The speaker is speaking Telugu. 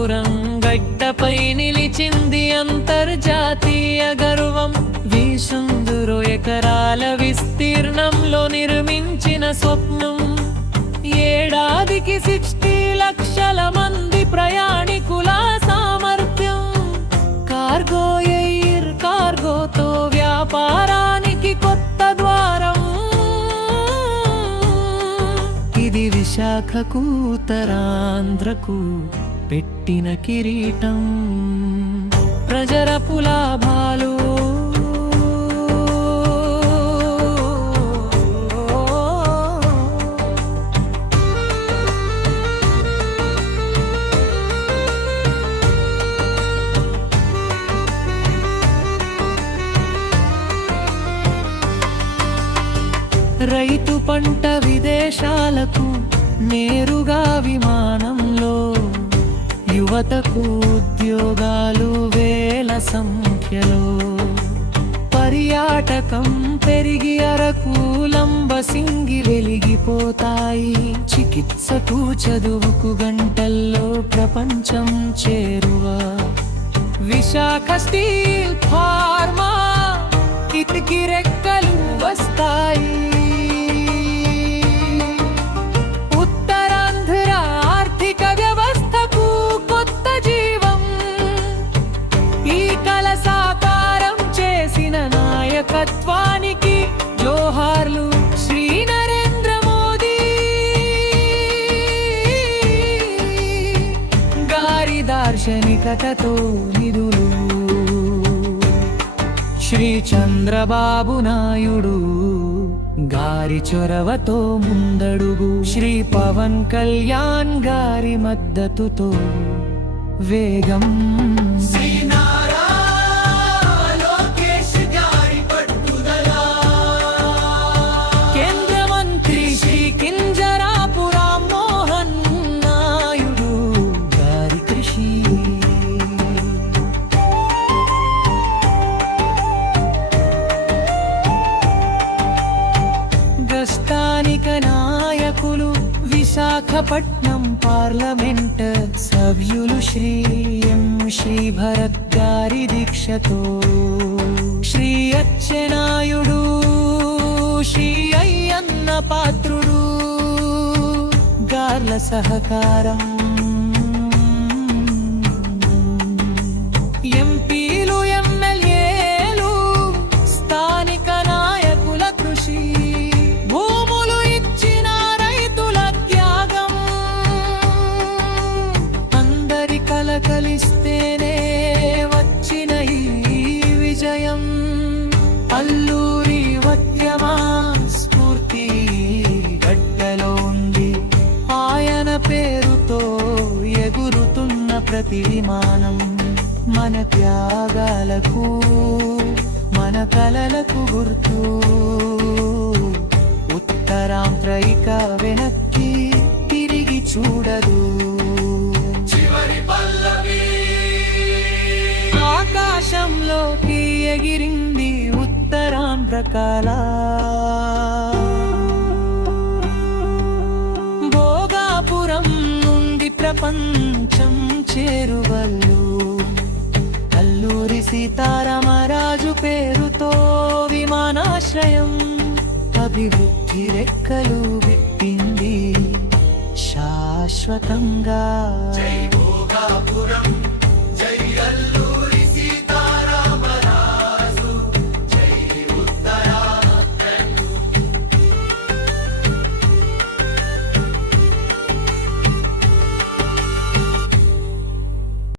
భోగాపురం గడ్డపై నిలిచింది అంతర్జాతీయ గర్వం. 20 ఎకరాల విస్తీర్ణంలో నిర్మించిన స్వప్నం. ఏడాదికి 60 లక్షల మంది ప్రయాణికుల సామర్థ్యం. కార్గో ఎయిర్ కార్గోతో వ్యాపారానికి కొత్త ద్వారం. ఇది విశాఖకు ఉత్తరాంధ్రకు పెట్టిన కిరీటం. ప్రజరపు లాభాలు రైతు పంట విదేశాలకు నేరుగా విమానంలో. యువతకు ఉద్యోగాలు వేల సంఖ్యలో. పర్యాటకం పెరిగి అరకు లంబసింగి వెలిగిపోతాయి. చికిత్సకు చదువుకు గంటల్లో ప్రపంచం చేరువ. విశాఖ స్టీల్ ఫార్మా ఇతికి రెక్కలు వస్తాయి. నాయకత్వానికి జోహార్లు శ్రీ నరేంద్ర మోదీ గారి దార్శనికతతో నిధులు. శ్రీ చంద్రబాబు నాయుడు గారి చొరవతో ముందడుగు. శ్రీ పవన్ కళ్యాణ్ గారి మద్దతుతో వేగం. స్థానిక నాయకులు విశాఖపట్నం పార్లమెంట్ సభ్యులు శ్రీ ఎం శ్రీభరత్ గారి దీక్షతో. శ్రీ అచ్చెన్నాయుడు శ్రీ అయ్యన్న పాత్రుడు గార్ల సహకారం. ఎంపీలు ఎమ్మెల్యేలు స్థానిక నాయకుల కృషి. కలిస్తేనే వచ్చిన ఈ విజయం. అల్లూరి ఉద్యమా స్ఫూర్తి గడ్డలో ఉంది. ఆయన పేరుతో ఎగురుతున్న ప్రతి విమానం మన త్యాగాలకు మన కలలకు గుర్తు. ఉత్తరాంధ్ర ఇక వెనక్కి తిరిగి చూడదు. ఆకాశంలోకి ఎగిరింది ఉత్తరాంధ్ర కళ. భోగాపురం నుండి ప్రపంచం చేరువల్లు. అల్లూరి సీతారామరాజు పేరుతో విమానాశ్రయం. అభివృద్ధి రెక్కలు విప్పింది శాశ్వతంగా. జై భోగాపురం.